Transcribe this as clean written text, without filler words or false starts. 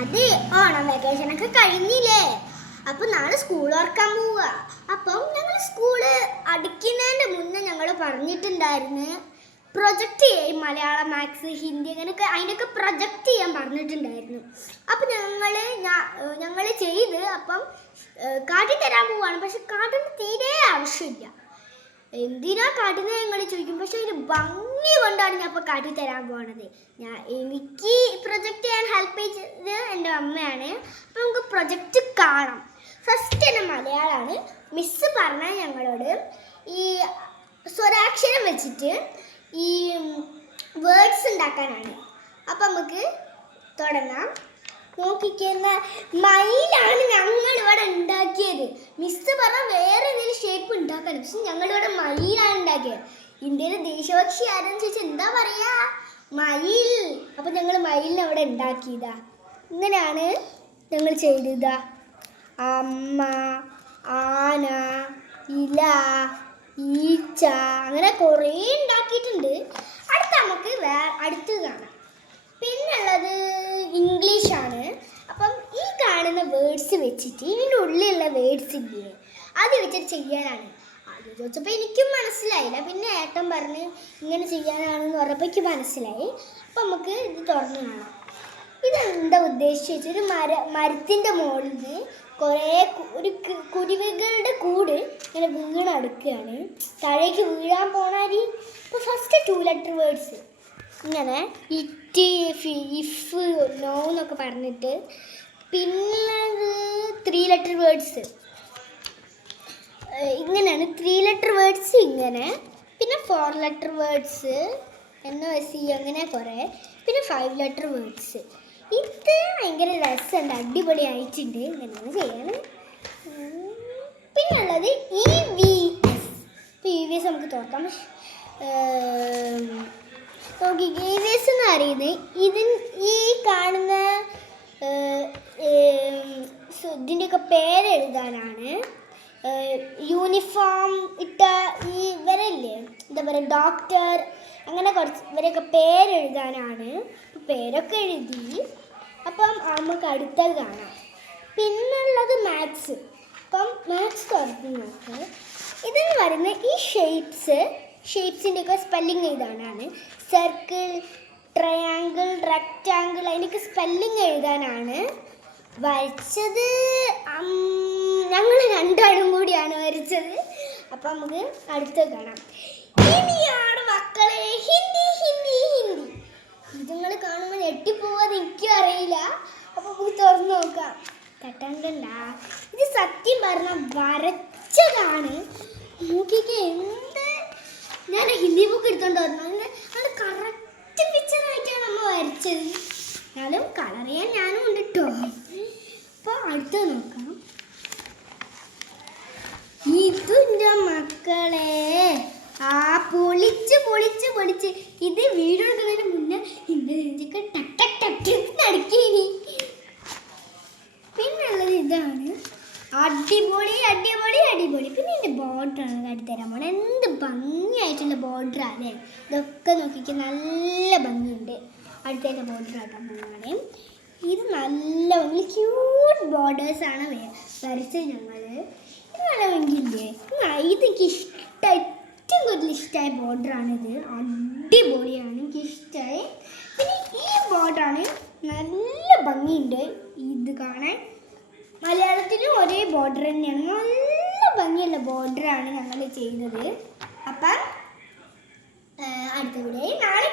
അതെ, ഓണം വെക്കേഷനൊക്കെ കഴിഞ്ഞില്ലേ? അപ്പൊ നാളെ സ്കൂൾ ഓർക്കാൻ പോവുക. അപ്പം ഞങ്ങൾ സ്കൂള് അടിക്കുന്നതിന്റെ മുന്നേ ഞങ്ങൾ പറഞ്ഞിട്ടുണ്ടായിരുന്നു പ്രൊജക്റ്റ് ചെയ്യും, മലയാളം, മാത്സ്, ഹിന്ദി അങ്ങനെയൊക്കെ അതിനൊക്കെ പ്രൊജക്റ്റ് ചെയ്യാൻ പറഞ്ഞിട്ടുണ്ടായിരുന്നു. അപ്പം ഞങ്ങൾ ചെയ്ത് അപ്പം കാട്ടിത്തരാൻ പോവാണ്. പക്ഷെ കാട്ടിന് തീരെ ആവശ്യമില്ല. എന്തിനാ കാട്ടുന്നത് ഞങ്ങൾ ചോദിക്കും. പക്ഷെ ഒരു ഭംഗി കൊണ്ടാണ് ഞാൻ ഇപ്പോൾ കാട്ടിത്തരാൻ പോണത്. എനിക്ക് പ്രൊജക്റ്റ് ചെയ്യാൻ ഹെൽപ്പ് ചെയ്തത് എൻ്റെ അമ്മയാണ്. അപ്പം നമുക്ക് പ്രൊജക്റ്റ് കാണാം. ഫസ്റ്റ് തന്നെ മലയാളമാണ്. മിസ്സ് പറഞ്ഞാൽ ഞങ്ങളോട് ഈ സ്വരാക്ഷരം വെച്ചിട്ട് ഈ വേർഡ്സ് ഉണ്ടാക്കാനാണ്. അപ്പം നമുക്ക് തുടങ്ങാം. നോക്കിക്കുന്ന മയിലാണ് ഞങ്ങളിവിടെ ഉണ്ടാക്കിയത്. മിസ്സ് പറഞ്ഞാൽ വേറെ എന്തെങ്കിലും ഷേപ്പ് ഉണ്ടാക്കാൻ, പക്ഷെ ഞങ്ങളിവിടെ മയിലാണ് ഉണ്ടാക്കിയത്. ഇന്ത്യയിലെ ദേശപക്ഷി ആരെന്ന് ചോദിച്ചാൽ എന്താ പറയുക? മയിൽ. അപ്പം ഞങ്ങൾ മയിലിനെ അവിടെ ഉണ്ടാക്കിയതാ. ഇങ്ങനെയാണ് ഞങ്ങൾ ചെയ്തതാ. അമ്മ, ആന, ഇല, ഈച്ച, അങ്ങനെ കുറേ ഉണ്ടാക്കിയിട്ടുണ്ട്. നമുക്ക് അടുത്ത് കാണാം. പിന്നുള്ളത് ഇംഗ്ലീഷാണ്. അപ്പം ഈ കാണുന്ന വേർഡ്സ് വെച്ചിട്ട് ഇതിൻ്റെ ഉള്ളിലുള്ള വേർഡ്സ് ഇല്ലേ അത് വെച്ചിട്ട് ചെയ്യാനാണ്. അത് ചോദിച്ചപ്പോൾ എനിക്കും മനസ്സിലായില്ല. പിന്നെ ഏട്ടൻ പറഞ്ഞ് ഇങ്ങനെ ചെയ്യാനാണെന്ന് പറഞ്ഞപ്പോൾ എനിക്ക് മനസ്സിലായി. അപ്പം നമുക്ക് ഇത് തുറന്ന് കാണാം. ഇതെന്താ ഉദ്ദേശിച്ച് ഒരു മരത്തിൻ്റെ മുകളിൽ നിന്ന് കുറേ കുരുവികളുടെ കൂട് ഇങ്ങനെ വീണെടുക്കുകയാണ്. താഴേക്ക് വീഴാൻ പോണാൽ ഇപ്പോൾ ഫസ്റ്റ് 2 ലെറ്റർ വേർഡ്സ് ഇങ്ങനെ ഇറ്റ്, ഇഫ്, നോ എന്നൊക്കെ പറഞ്ഞിട്ട്, പിന്നെ 3 ലെറ്റർ വേർഡ്സ് ഇങ്ങനെയാണ്. 3 ലെറ്റർ വേർഡ്സ് ഇങ്ങനെ, പിന്നെ 4 ലെറ്റർ വേർഡ്സ് NOSE അങ്ങനെ കുറേ, പിന്നെ 5 ലെറ്റർ വേർഡ്സ്. ഇത് ഭയങ്കര രസമുണ്ട്, അടിപൊളിയായിട്ടുണ്ട്. ഇങ്ങനെയാണ് ചെയ്യാൻ. പിന്നുള്ളത് EVS. ഇപ്പോൾ EVS നമുക്ക് തുറക്കാം. നോക്കി, EVS എന്ന് പറയുന്നത് ഈ കാണുന്ന ഇതിൻ്റെയൊക്കെ പേരെഴുതാനാണ്. യൂണിഫോം ഇട്ട ഇവരല്ലേ, എന്താ പറയുക, ഡോക്ടർ, അങ്ങനെ കുറച്ച് ഇവരെയൊക്കെ പേരെഴുതാനാണ്. പേരൊക്കെ എഴുതി. അപ്പം നമുക്ക് അടുത്തത് കാണാം. പിന്നുള്ളത് മാത്സ്. അപ്പം മാത്സ് തുറന്ന് നോക്ക്. ഇതെന്ന് പറയുന്നത് ഈ ഷേപ്സിൻ്റെയൊക്കെ സ്പെല്ലിങ് എഴുതാനാണ്. സർക്കിൾ, ട്രയാങ്കിൾ, റെക്റ്റാങ്കിൾ, അതിൻ്റെയൊക്കെ സ്പെല്ലിങ് എഴുതാനാണ്. വരച്ചത് ഞങ്ങൾ രണ്ടാളും കൂടിയാണ് വരച്ചത്. അപ്പം നമുക്ക് അടുത്തത് കാണാം. ഇനിയാണ് മക്കളെ ഹിന്ദി. ഇതുങ്ങൾ കാണുമ്പോൾ ഞെട്ടിപ്പോവാതെ എനിക്കും അറിയില്ല. അപ്പം നമുക്ക് തുറന്ന് നോക്കാം. കട്ടണ്ടല്ല, ഇത് സത്യം പറഞ്ഞാൽ വരച്ചതാണ്. നോക്കിക്ക് എന്ത്, ഞാൻ ഹിന്ദി ബുക്ക് എടുത്തോണ്ട് വന്നു. അത് കറക്റ്റ് പിക്ചറായിട്ടാണ് നമ്മൾ വരച്ചത്. എന്നാലും കളർ ചെയ്യാൻ ഞാനും ഉണ്ട് കേട്ടോ. അപ്പോൾ അടുത്തത് നോക്കാം. ഇതിൻ്റെ മക്കളെ പൊളിച്ച് ഇത് വീഡിയോ എടുക്കുന്നതിന് മുന്നേ എൻ്റെ നെഞ്ചൊക്കെ ടക്ക് നടക്കേനി. പിന്നുള്ളത് ഇതാണ്. അടിപൊളി. പിന്നെ എൻ്റെ ബോർഡറാണ് കാട്ടിത്തരാൻ പോണത്. എന്ത് ഭംഗിയായിട്ടുള്ള ബോർഡറാണ്. ഇതൊക്കെ നോക്കിക്ക് നല്ല ഭംഗിയുണ്ട്. അടുത്തതിൻ്റെ ബോർഡർ ആക്കാൻ പോവാണ്. ഇത് നല്ല ഭംഗി ക്യൂട്ട് ബോർഡേഴ്സാണ് വരച്ചത് ഞങ്ങൾ. ഇത് നല്ല ഭംഗിയില്ലേ? ഇതെനിക്ക് ഇഷ്ടമായി, ഏറ്റവും കൂടുതൽ ഇഷ്ടമായ ബോർഡറാണിത്. അടിപൊളിയാണ്, എനിക്കിഷ്ടമായി. പിന്നെ ഈ ബോർഡറാണ് നല്ല ഭംഗിയുണ്ട് ഇത് കാണാൻ. മലയാളത്തിനും ഒരേ ബോർഡർ തന്നെയാണ്. നല്ല ഭംഗിയുള്ള ബോർഡറാണ് ഞങ്ങൾ ചെയ്തത്. അപ്പം അടുത്ത വീഡിയോയിൽ നാളെ